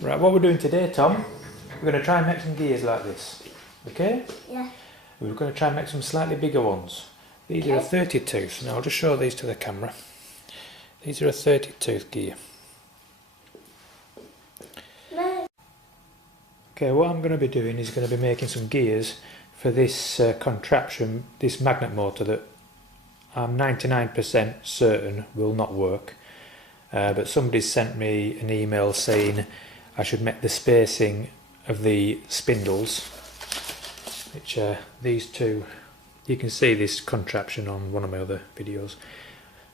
Right, what we're doing today, Tom, we're going to try and make some gears like this, okay? Yeah. We're going to try and make some slightly bigger ones. These are a 30 tooth. Now I'll just show these to the camera. These are a 30 tooth gear. No. Okay, what I'm going to be doing is going to be making some gears for this contraption, this magnet motor that I'm 99% certain will not work. But somebody sent me an email saying I should make the spacing of the spindles, which are these two. You can see this contraption on one of my other videos,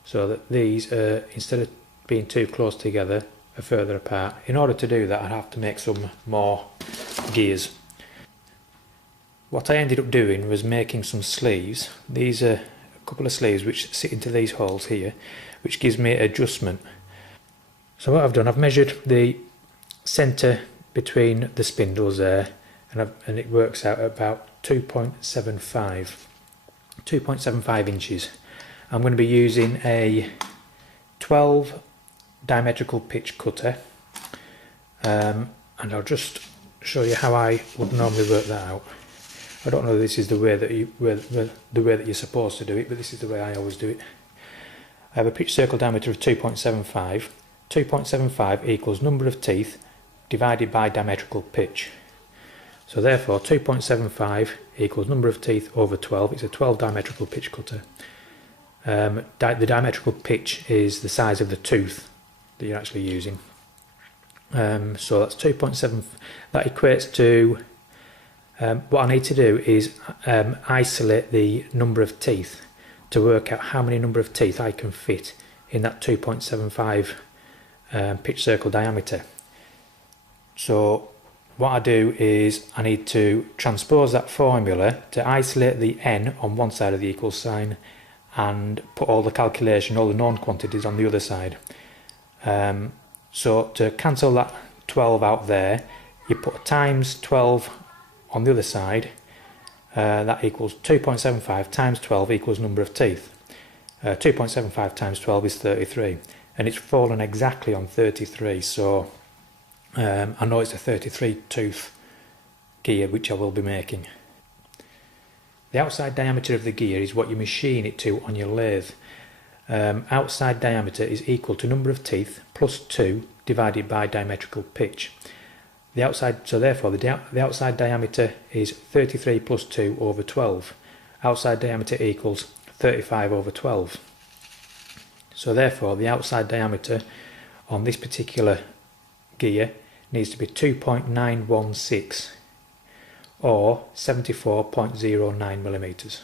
so that these instead of being too close together are further apart. In order to do that, I'd have to make some more gears. What I ended up doing was making some sleeves. These are a couple of sleeves which sit into these holes here, which gives me adjustment. So what I've done, I've measured the centre between the spindles there, and it works out at about 2.75 inches. I'm going to be using a 12 diametrical pitch cutter, and I'll just show you how I would normally work that out. I don't know if this is the way that you're supposed to do it, but this is the way I always do it. I have a pitch circle diameter of 2.75. 2.75 equals number of teeth divided by diametrical pitch. So therefore 2.75 equals number of teeth over 12. It's a 12 diametrical pitch cutter. The diametrical pitch is the size of the tooth that you're actually using. So that's 2.7. That equates to what I need to do is isolate the number of teeth to work out how many number of teeth I can fit in that 2.75 pitch circle diameter. So what I do is I need to transpose that formula to isolate the n on one side of the equal sign and put all the calculation, all the known quantities on the other side. So to cancel that 12 out there, you put times 12 on the other side. That equals 2.75 times 12 equals number of teeth. 2.75 times 12 is 33, and it's fallen exactly on 33, so I know it's a 33 tooth gear which I will be making. The outside diameter of the gear is what you machine it to on your lathe. Outside diameter is equal to number of teeth plus 2 divided by diametrical pitch. So therefore the outside diameter is 33 plus 2 over 12. Outside diameter equals 35 over 12. So therefore the outside diameter on this particular gear needs to be 2.916 or 74.09 millimeters.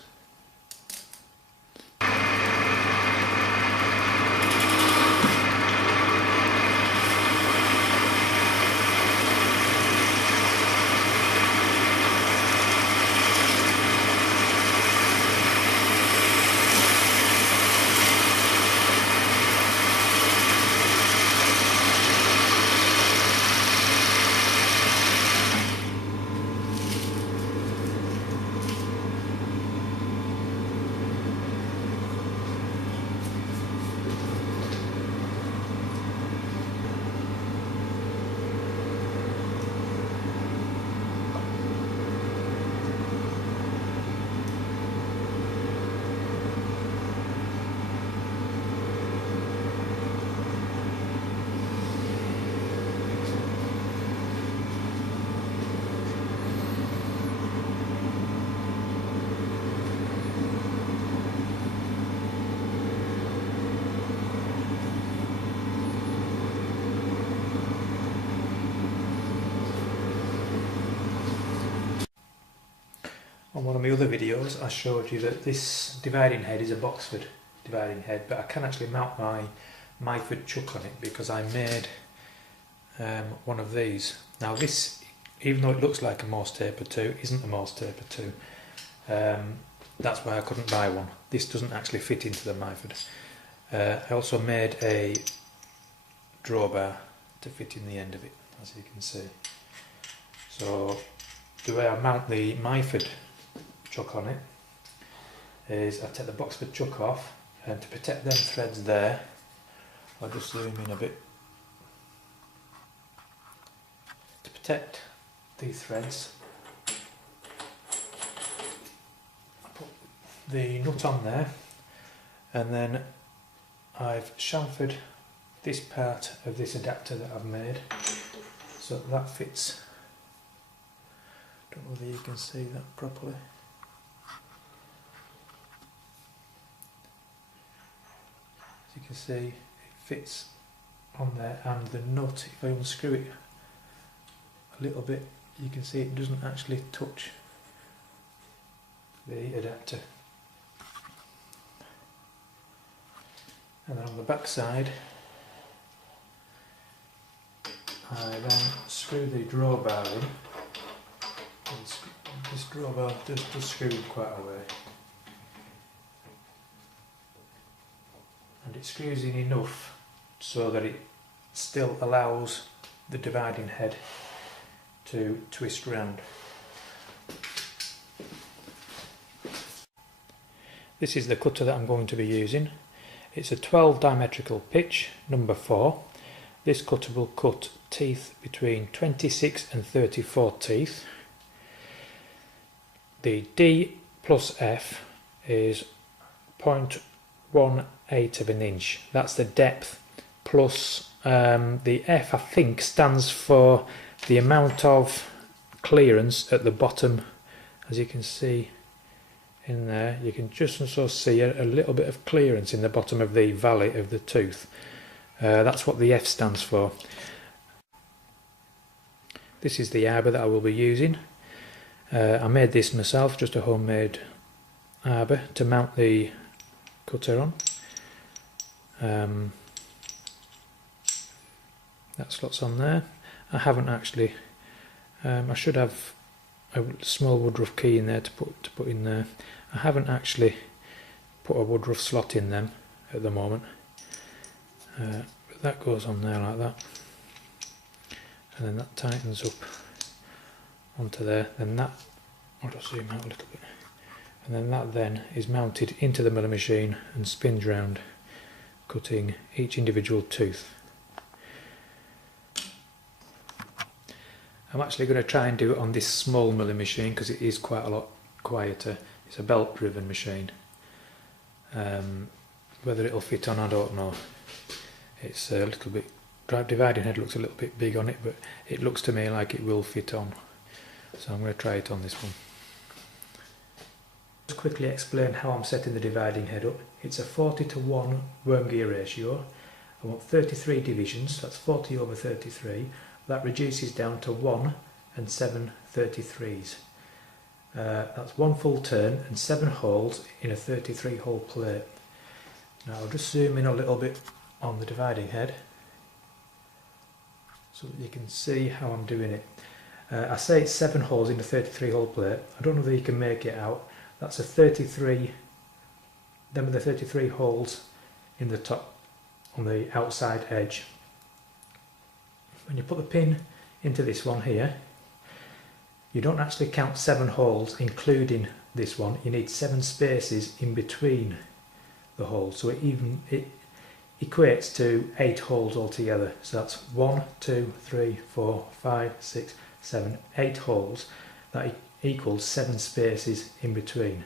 On one of my other videos I showed you that this dividing head is a Boxford dividing head, but I can actually mount my Myford chuck on it because I made one of these. Now this, even though it looks like a Morse taper 2, isn't a Morse taper 2. That's why I couldn't buy one. This doesn't actually fit into the Myford. I also made a drawbar to fit in the end of it, as you can see. So the way I mount the Myford chuck on it is I take the Boxford chuck off, and to protect them threads there, I'll just zoom in a bit. protect these threads, I put the nut on there, and then I've chamfered this part of this adapter that I've made so that fits. Don't know whether you can see that properly. As you can see, it fits on there, and the nut, if I unscrew it a little bit, you can see it doesn't actually touch the adapter. And then on the back side, I then screw the drawbar in. This drawbar does screw in quite a way, and it screws in enough so that it still allows the dividing head to twist round. This is the cutter that I'm going to be using. It's a 12 diametrical pitch, number 4. This cutter will cut teeth between 26 and 34 teeth. The D plus F is 0.18 of an inch. That's the depth, plus the F, I think, stands for the amount of clearance at the bottom. As you can see in there, you can just sort of see a little bit of clearance in the bottom of the valley of the tooth. That's what the F stands for. This is the arbor that I will be using. I made this myself, just a homemade arbor to mount the cutter on. That slots on there. I haven't actually. I should have a small woodruff key in there to put in there. I haven't actually put a woodruff slot in them at the moment. But that goes on there like that, and then that tightens up onto there. Then that, I'll just zoom out a little bit, and then that then is mounted into the milling machine and spins round, cutting each individual tooth. I'm actually going to try and do it on this small milling machine because it is quite a lot quieter. It's a belt driven machine. Whether it'll fit on, I don't know. It's a little bit, dividing head looks a little bit big on it, but it looks to me like it will fit on. So I'm going to try it on this one. Just quickly explain how I'm setting the dividing head up. It's a 40:1 worm gear ratio. I want 33 divisions, that's 40 over 33. That reduces down to 1 and 7 33s. That's 1 full turn and 7 holes in a 33 hole plate. Now I'll just zoom in a little bit on the dividing head so that you can see how I'm doing it. I say it's 7 holes in a 33 hole plate. I don't know whether you can make it out. That's a 33, them are the 33 holes in the top, on the outside edge. When you put the pin into this one here, you don't actually count 7 holes including this one. You need 7 spaces in between the holes, so it equates to 8 holes altogether. So that's 1, 2, 3, 4, 5, 6, 7, 8 holes. That equals 7 spaces in between.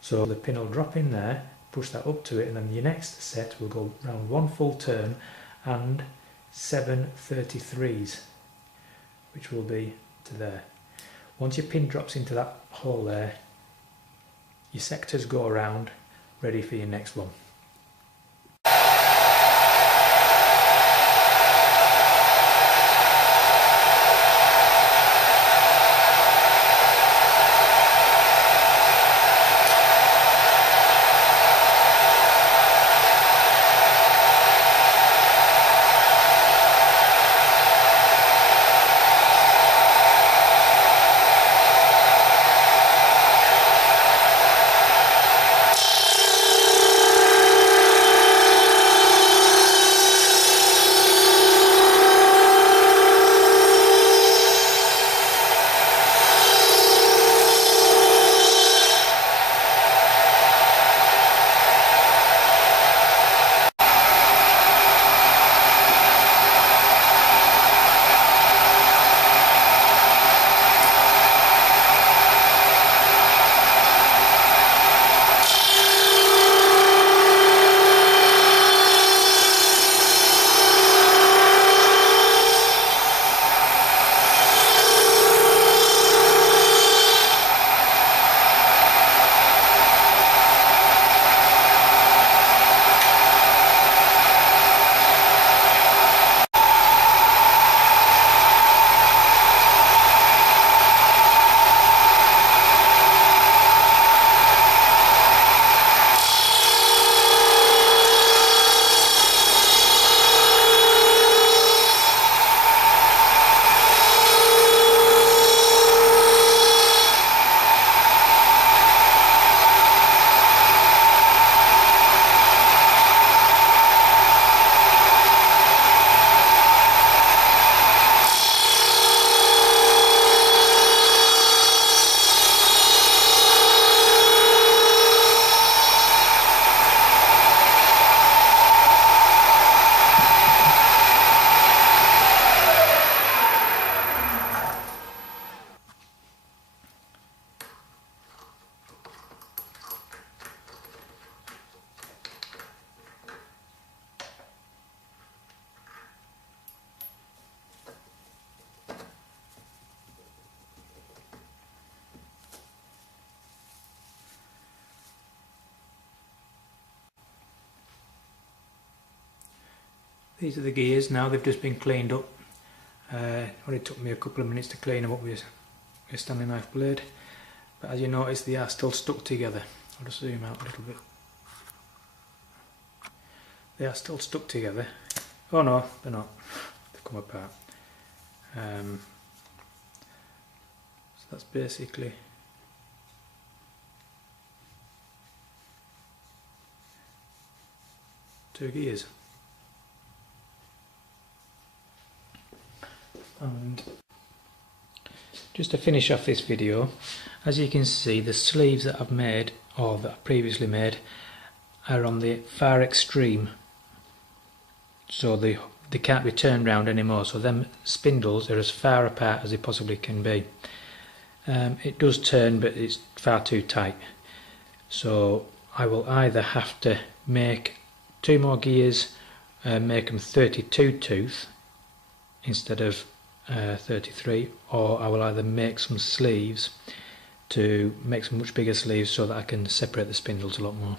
So the pin will drop in there, push that up to it, and then your next set will go round 1 full turn and 7 33s, which will be to there. Once your pin drops into that hole there, your sectors go around, ready for your next one. these are the gears now. They've just been cleaned up. Only took me a couple of minutes to clean them up with a Stanley knife blade. But as you notice, they are still stuck together. I'll just zoom out a little bit. They are still stuck together. Oh no, they're not. They've come apart. So that's basically two gears. And just to finish off this video, as you can see, the sleeves that I've made, or that I previously made, are on the far extreme, so they can't be turned round anymore, so them spindles are as far apart as they possibly can be. It does turn, but it's far too tight, so I will either have to make 2 more gears, make them 32 tooth instead of 33, or I will either make some sleeves to make some much bigger sleeves so that I can separate the spindles a lot more.